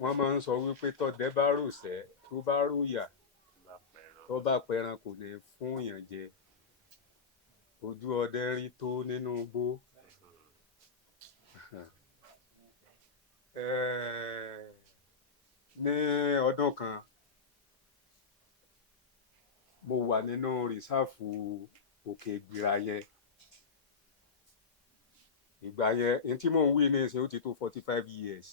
wọ́n máa ń sọ wípé tọ́dẹ bá ròṣẹ́ tó bá ròyà tó bá pẹran kò ní fún yàn jẹ ojú ọdẹ rí tó nínú igbó. Ní ọdún kan mo wà nínú rìsáàfù òkè ìgbìrà yẹn ìgbà yẹn ní tí mò ń wí ní ìsìn ó ti tó 45 years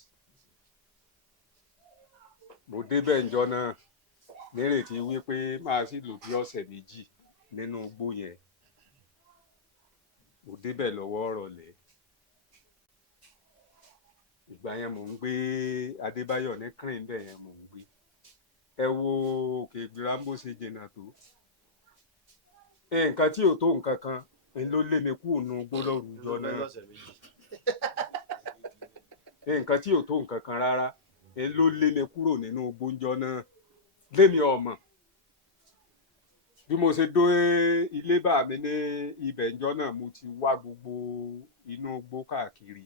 mo débẹ̀ ńjọ́ náà nírètí wípé máa sì lò bí ọ̀sẹ̀ méjì nínú igbó yẹn mo débẹ̀ lọ́wọ́ ọ̀rọ̀lẹ́ ìgbà yẹn mò ń gbé Adébáyọ̀ ní kírìn bẹ́ẹ̀ yẹn mò ń gbé ẹ wo òkè ìgbìrà bó ṣe jìnnà tó nǹkan tí ò tó nǹkan kan ló lé mi kúrò nínú igbó lóru ọjọ́ náà nǹkan tí ò tó nǹkan kan rárá ló lé mi kúrò nínú igbó ọjọ́ náà lémi ọmọ bí mo ṣe dé ilé bá mi ní ibẹ̀ ńjọ́ náà mo ti wá gbogbo inú igbó káàkiri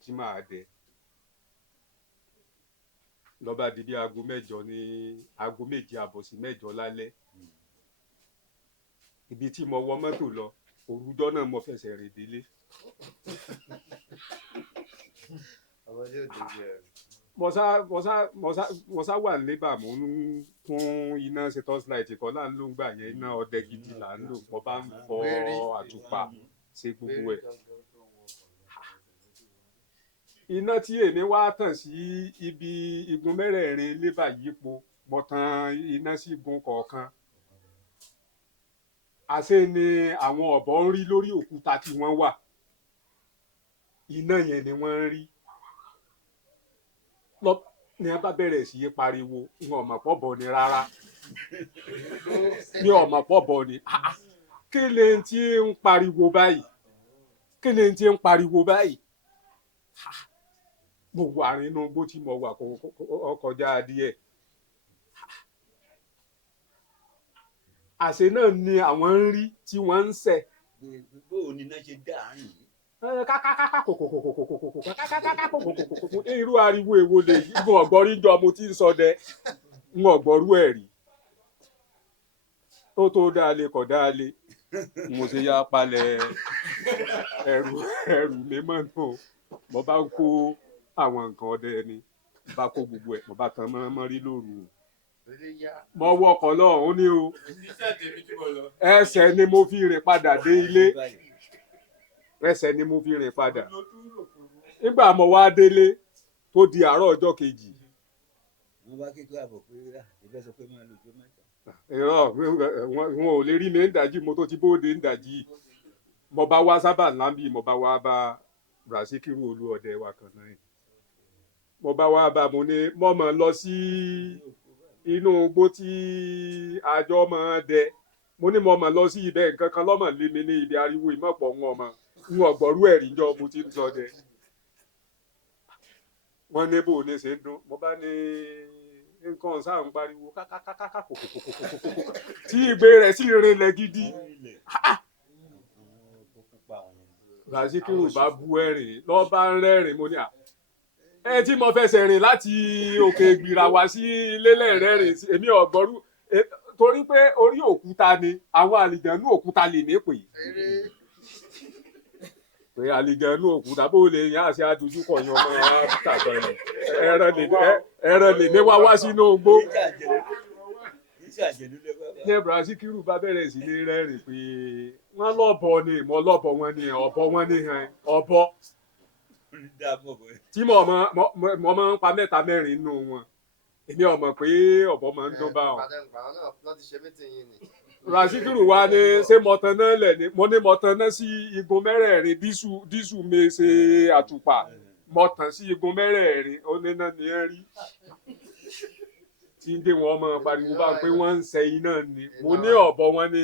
tí màá dẹ ló bá di bí aago méje àbọ̀ sí mẹ́jọ lálẹ́ ibi tí mo wọ mọ́tò lọ òrùjọ́ náà mo fẹsẹ̀ rìn délé. mo sá wà níbà mo ń tún iná ṣe torchlight kan náà ń lò ń gbà yẹn iná ọdẹ gidi là ń lò mo bá ń fọ àtùpà ṣe gbogbo ẹ̀. iná tí èmi wá tàn sí ibi igun mẹ́rẹ̀ẹ̀rin lébà yípo mo tan iná sí igun kọ̀ọ̀kan àṣé ni àwọn ọ̀bọ ń rí lórí òkúta tí wọ́n wà iná yẹn ni wọ́n ń rí ni wọ́n bá bẹ̀rẹ̀ sí í pariwo n ò mọ̀ pọ̀ bọ̀ ni rárá mi ò mọ̀ pọ̀ bọ̀ ni kí ni tí ń pariwo báyìí kí ni tí ń pariwo báyìí mo wà nínú igbó tí mo wà kọjá díẹ̀ àṣé náà ni àwọn ń rí tí wọ́n ń sẹ̀. bóò ni náà ṣe dáhùn yìí. irú ariwo èwo lè yí n ọ̀gbọ́rí jọ mo ti ń sọdẹ n ọ̀gbọ́rú ẹ̀ rí tó dáalé kọ̀ dáalé mo ṣe yá palẹ̀ ẹrù mi mọ́ nù mo bá ń kó àwọn nǹkan ọdẹ ni bá kó gbogbo ẹ̀ mo bá tan mọ́rí lóru mo wọkọ̀ lọ́hùn ní o ẹsẹ̀ ni mo fi rìn padà dé ilé ẹsẹ̀ ni mo fi rìn padà nígbà mo wá délé tó di àárọ̀ ọjọ́ kejì. wọ́n bá kékeré àbọ̀ pé ìfẹ́ sọ pé máa lò tó mẹ́ta. wọn ò lè rí mi ń dàjí mo tó ti bóde ń dàjí mo bá wá sábà lámbì mo bá wá bá Ràsíkírù Olúọdẹ wa kan náà mo bá wá bá mo ní mo mọ̀ lọ sí inú igbó tí àjọ máa dẹ mo ní mo mọ̀ lọ sí ibẹ̀ nǹkan kan lọ́mọ̀ lé mi ní ibi ariwo ìmọ̀pọ̀ wọn ọmọ n ọ̀gbọ̀rú ẹ̀rí jọ mo ti ń sọ dẹ wọ́n ní bò ní ṣe dún mo bá ní nǹkan sáà ń pariwo kákákáká kòkòkòkòkòkò tí ìgbé rẹ̀ sì rinlẹ̀ gidi. Ràsíkírù bá bú ẹ̀rín lọ́ bá ń rẹ́rìn mo ní tí mo fẹsẹ̀ rìn láti òkè ìgbìrà wá sí lélẹ̀ rẹ́rìn èmi ọ̀gbọ́rú torí pé orí òkúta ni àwọn àlìjànú òkúta lè ní pé àlìjànú òkúta bó lè yàn àṣẹ àdójú kọ yan ọmọ áfíríkà gan ni ẹran lè ní wá sínú igbó. ní Ràsíkírù bá bẹ̀rẹ̀ sí ní rẹ́rìn pé wọ́n lọ́bọ ni ìmọ̀ lọ́bọ wọn ni ọ̀bọ wọn ni ọ̀bọ tí mo máa ń pa mẹ́ta mẹ́rin nínú wọn èmi ò mọ̀ pé ọ̀bọ máa ń dún bá wọn. Ràsíkírù wa ní ṣé mọ̀tánná lẹ̀ ni mo ní mọ̀tánná sí igun mẹ́rẹ̀ẹ̀rin dísù mi ṣe àtùpà mọ̀tán sí igun mẹ́rẹ̀ẹ̀rin oníná ni ẹ rí tí ń dé wọn ọmọ pariwo bá pé wọ́n ń ṣe iná ni mo ní ọ̀bọ wọn ní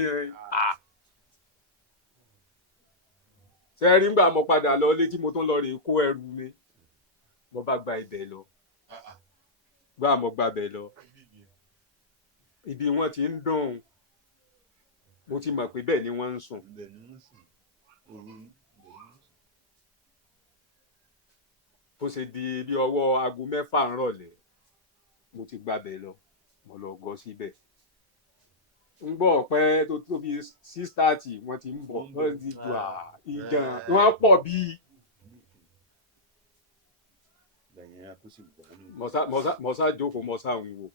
ṣe rí nígbà mo padà lọ létí mo tún lọ rè kó ẹrù mi mo bá gba ibẹ̀ lọ gbá mo gba ibẹ̀ lọ ibi wọ́n ti ń dùn mo ti mọ̀ pé bẹ́ẹ̀ ni wọ́n ń sùn. bó ṣe di bí ọwọ́ aago 6 ńrọ̀lẹ́ mo ti gbabẹ̀ lọ mo lọ gọ síbẹ̀ ń gbọ́ ọ̀pẹ́ tó tóbi 6:30 wọ́n ti ń bọ̀ wọ́n ti gbà ìjàn wọ́n pọ̀ bíi gbẹ̀yìn kó sì gbà nù. mọ̀sá jókòó mọ̀sá ń wò